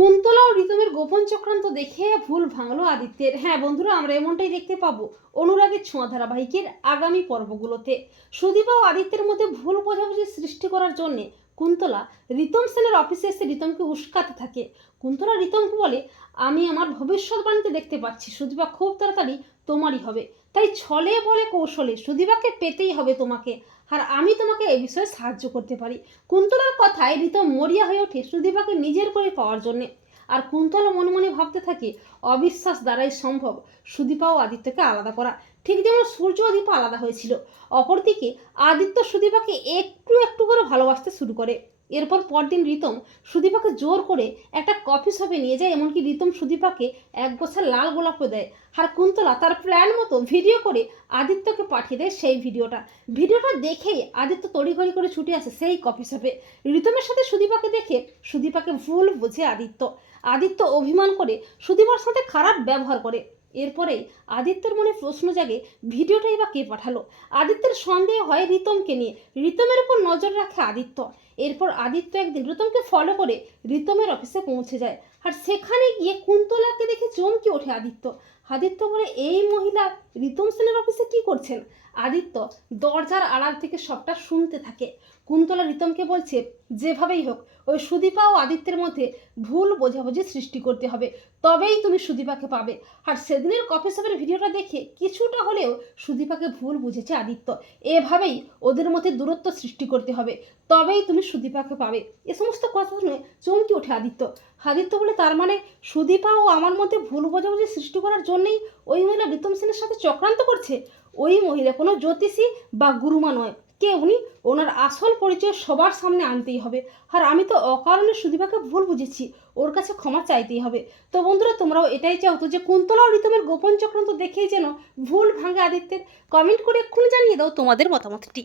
কুন্তলা ও রিতমের গোপন চক্রান্ত দেখে ভুল ভাঙলো আদিত্যের। হ্যাঁ বন্ধুরা, আমরা এমনটাই দেখতে পাবো অনুরাগের ছোঁয়া ধারাবাহিকের আগামী পর্বগুলোতে। সুদীপা ও আদিত্যের মধ্যে ভুল বোঝাবুঝি সৃষ্টি করার জন্যে কুন্তলা রিতম সেনের অফিসে এসে রিতমকে উস্কাতে থাকে। কুন্তলা রিতমকে বলে, আমি আমার ভবিষ্যৎবাণীতে দেখতে পাচ্ছি। সুদীপা খুব তাড়াতাড়ি তোমারই হবে। তাই ছলে বলে কৌশলে সুদীপাকে পেতেই হবে তোমাকে। আর আমি তোমাকে এ বিষয়ে সাহায্য করতে পারি। কুন্তলার কথায় রীতম মরিয়া হয়ে ওঠে সুদীপাকে নিজের করে পাওয়ার জন্যে। আর কুন্তলা মনে মনে ভাবতে থাকে, অবিশ্বাস দ্বারাই সম্ভব সুদীপা ও আদিত্যকে আলাদা করা। ঠিক যেমন সূর্য ও দীপা আলাদা হয়েছিল, অপরদিকে আদিত্য সুদীপাকে একটু একটু করে ভালোবাসতে শুরু করে। এরপর পরদিন রিতম সুদীপাকে জোর করে একটা কফি শপে নিয়ে যায়, এমনকি রিতম সুদীপাকে এক গোছা লাল গোলাপও দেয়। আর কুন্তলা তার প্ল্যান মতো ভিডিও করে আদিত্যকে পাঠিয়ে দেয় সেই ভিডিওটা। ভিডিওটা দেখেই আদিত্য তড়িঘড়ি করে ছুটে আসে সেই কফি শপে। রিতমের সাথে সুদীপাকে দেখে সুদীপাকে ভুল বুঝে আদিত্য। আদিত্য অভিমান করে সুদীপার সাথে খারাপ ব্যবহার করে। এরপরেই আদিত্যের মনে প্রশ্ন জাগে ভিডিওটাই বা কে পাঠালো? আদিত্যের সন্দেহ হয় রিতমকে নিয়ে। রিতমের উপর নজর রাখে আদিত্য। এরপর আদিত্য একদিন রিতমকে ফলো করে রিতমের অফিসে পৌঁছে যায়। আর সেখানে গিয়ে কুন্তলাকে দেখে চমকে ওঠে আদিত্য। আদিত্য বলে, এই মহিলা রিতম সেনের অফিসে কি করছেন? আদিত্য দরজার আড়াল থেকে সবটা শুনতে থাকে। কুন্তলা রিতমকে বলছে, যেভাবেই হোক, ওই সুদীপা ও আদিত্যের মধ্যে ভুল বোঝাবুঝি সৃষ্টি করতে হবে। তবেই তুমি সুদীপাকে পাবে। আর সেদিনের কফি শপের ভিডিওটা দেখে কিছুটা হলেও সুদীপাকে ভুল বুঝেছে আদিত্য। এভাবেই ওদের মধ্যে দূরত্ব সৃষ্টি করতে হবে। তবেই তুমি সুদীপাকে পাবে। এ সমস্ত কথা শুনে চমকে ওঠে আদিত্য। আদিত্য বলে, তার মানে সুদীপা ও আমার মধ্যে ভুল বোঝাবুঝি সৃষ্টি করার জন্যই ওই মহিলা রিতম সেনের সাথে চক্রান্ত করছে। ওই মহিলা কোনো জ্যোতিষী বা গুরুমা নয়। কে উনি? ওনার আসল পরিচয় সবার সামনে আনতেই হবে। আর আমি তো অকারণে সুদীপাকে ভুল বুঝেছি। ওর কাছে ক্ষমা চাইতেই হবে। তো বন্ধুরা, তোমরাও এটাই চাও তো যে কুন্তলা রিতমের গোপন চক্রান্ত দেখেই যেন ভুল ভাঙে আদিত্যের। কমেন্ট করে এক্ষুনি জানিয়ে দাও তোমাদের মতামতটি।